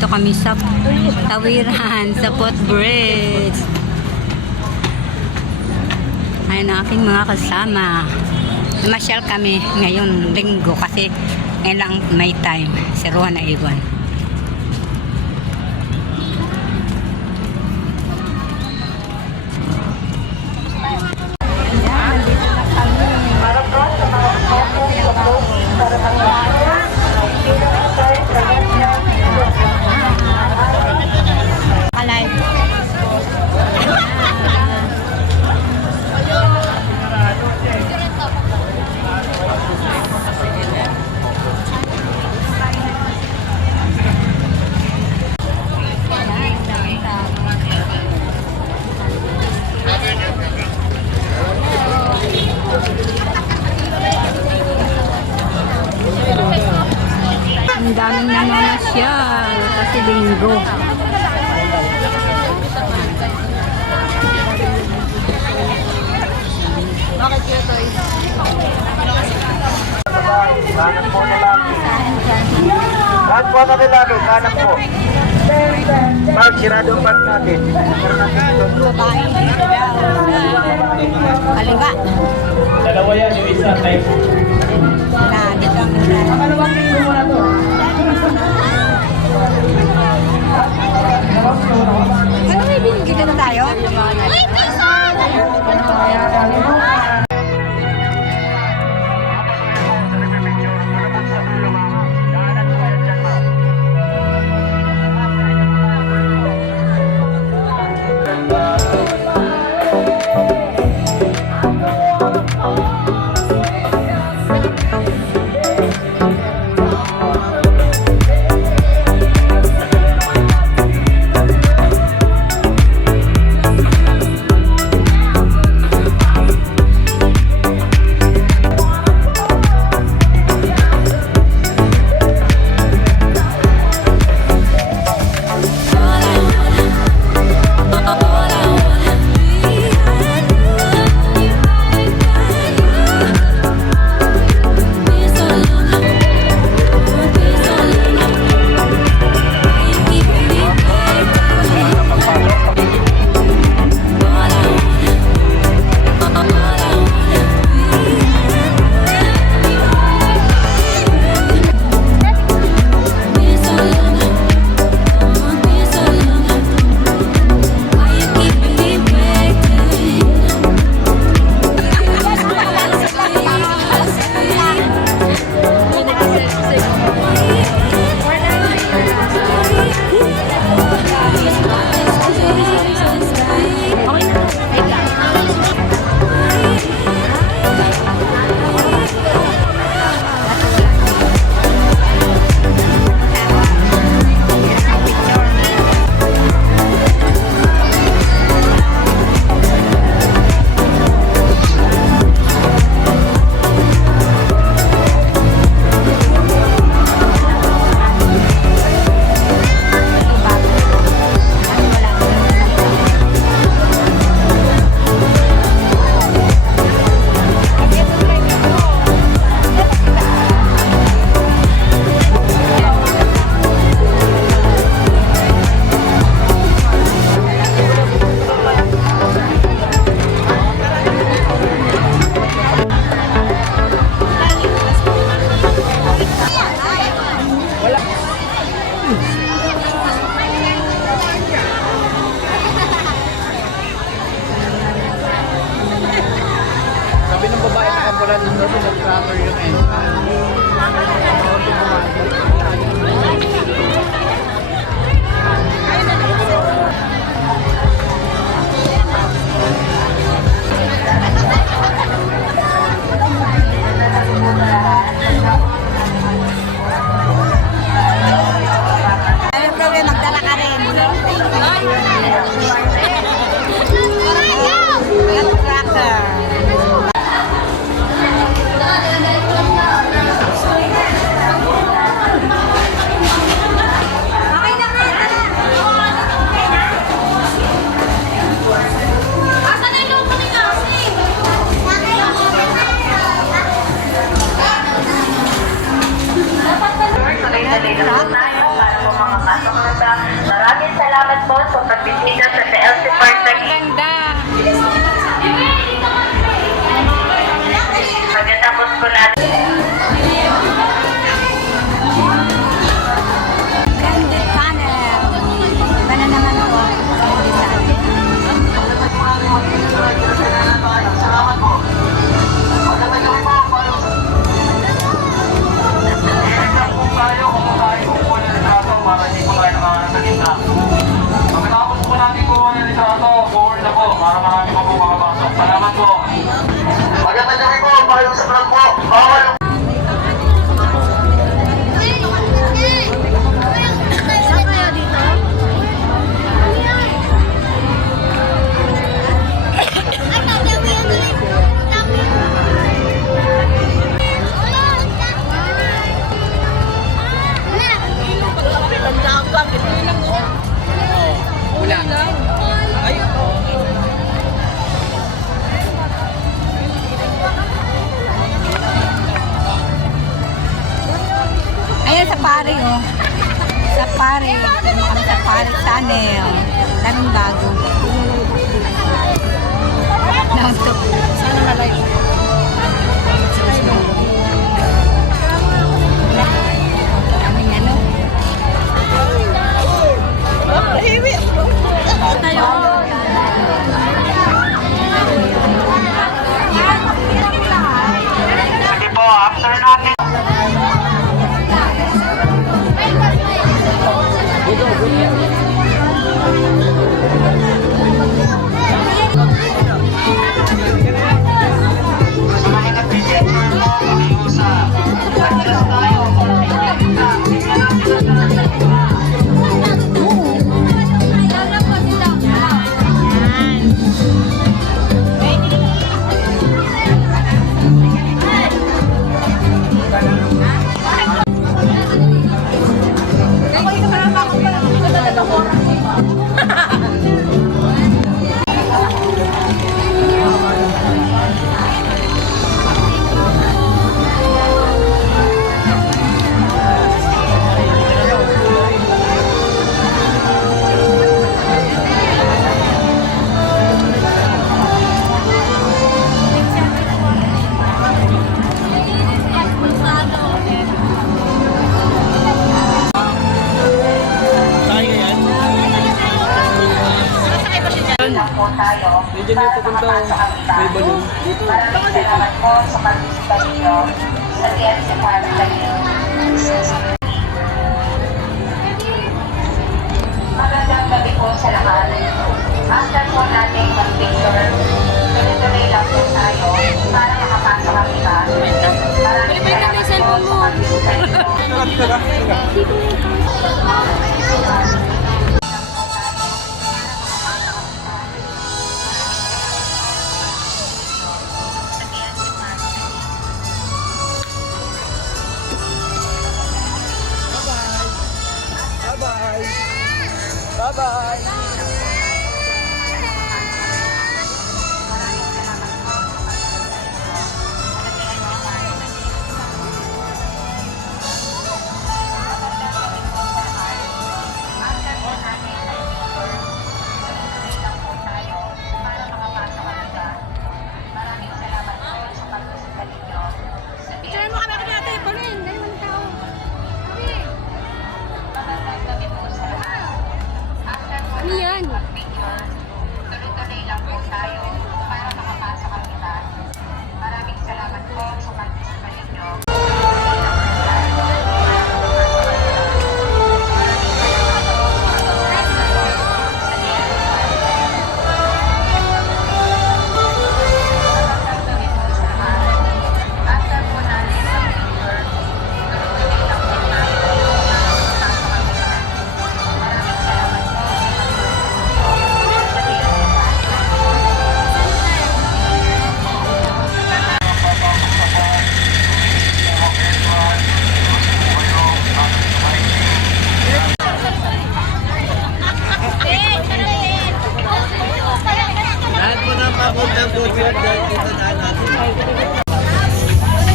nandito kami sa Tawiran, sa footbridge. Ayun ang aking mga kasama. Namasyal kami ngayong linggo kasi ngayon lang may time. Si Ruhan na iwan. Ang daming namamasyal kasi linggo. Bakit kaya ito? Kanan po na lalaki. Kanan po na lalaki, kanan po. Parang sirado ang bag natin. Babae dito daw. Kaliwa. Dalawa yan, yung isa type. Na, dito ang kaliwa. Makalawang tingin mo na to. Ano may binigyan na tayo? Ay, Tyson! Sabi ng babae nakapulan ng doon, nag-cover yung Ano problem? Magdala ka rin. Cracker. Mendoza. Maraming salamat po sa pagbisita sa TLC Park Taguig. Pagkatapos po natin. Candid panel. Iba na naman po. Salamat po. Magandang gabi po. Tayo kung tayo po ng litrato para hindi po tayo nakakasagin na. Pagkatapos po natin po ng litrato, forward na po para marami pa po makapasok. Salamat po. Magandang gabi po. Pahayong sa vlog po. Bawal. Ayan sa pare, oh. Sa pare. Kami sa pare channel. Daming bago. Nauntok. Sana na-like. Kami nga, no? Sige po, after natin. Mahalingap video mo, mag-iusap. Adjust tayo. Po tayo. Diyan yung pupunta, may balon. Maraming salamat po sa pagbisita ninyo sa TLC Park Taguig. Magandang gabi po sa lahat. After po natin mag-picture, tuloy-tuloy lang po tayo para makapasok ang iba. Maraming salamat po sa pagbisita ninyo. Bye-bye! Tuloy-tuloy lang po tayo para makapasok ang iba. Maraming salamat po sa pagbisita ninyo.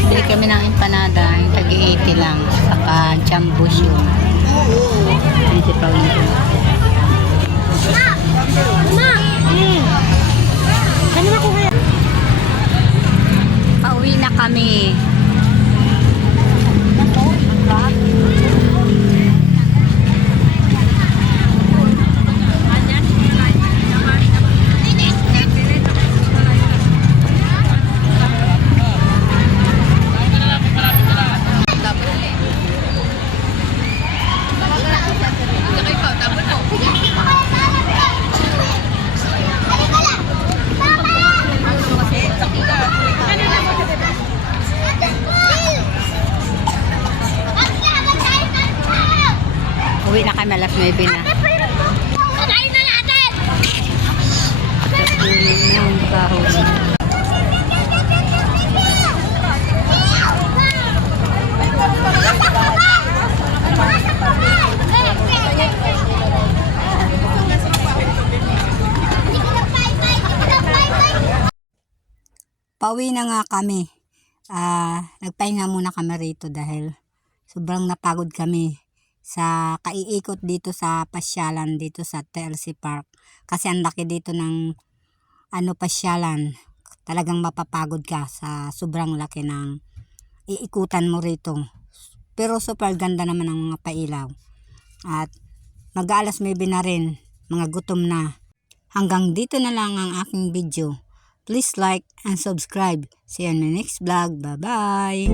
Bili kami ng empanada, yung tag-80 lang. Saka jumbo shoe. 20 pa ulit. may bina. Kakain na natin! Kunin na ang kahon. Pauwi na nga kami. Nagpahinga muna kami rito dahil sobrang napagod kami sa kaiikot dito sa pasyalan dito sa TLC Park. Kasi ang laki dito ng pasyalan. Talagang mapapagod ka sa sobrang laki ng iikutan mo rito. Pero super ganda naman ang mga pailaw. At mag-aalas 9 na rin, mga gutom na. Hanggang dito na lang ang aking video. Please like and subscribe. See you in my next vlog. Bye-bye!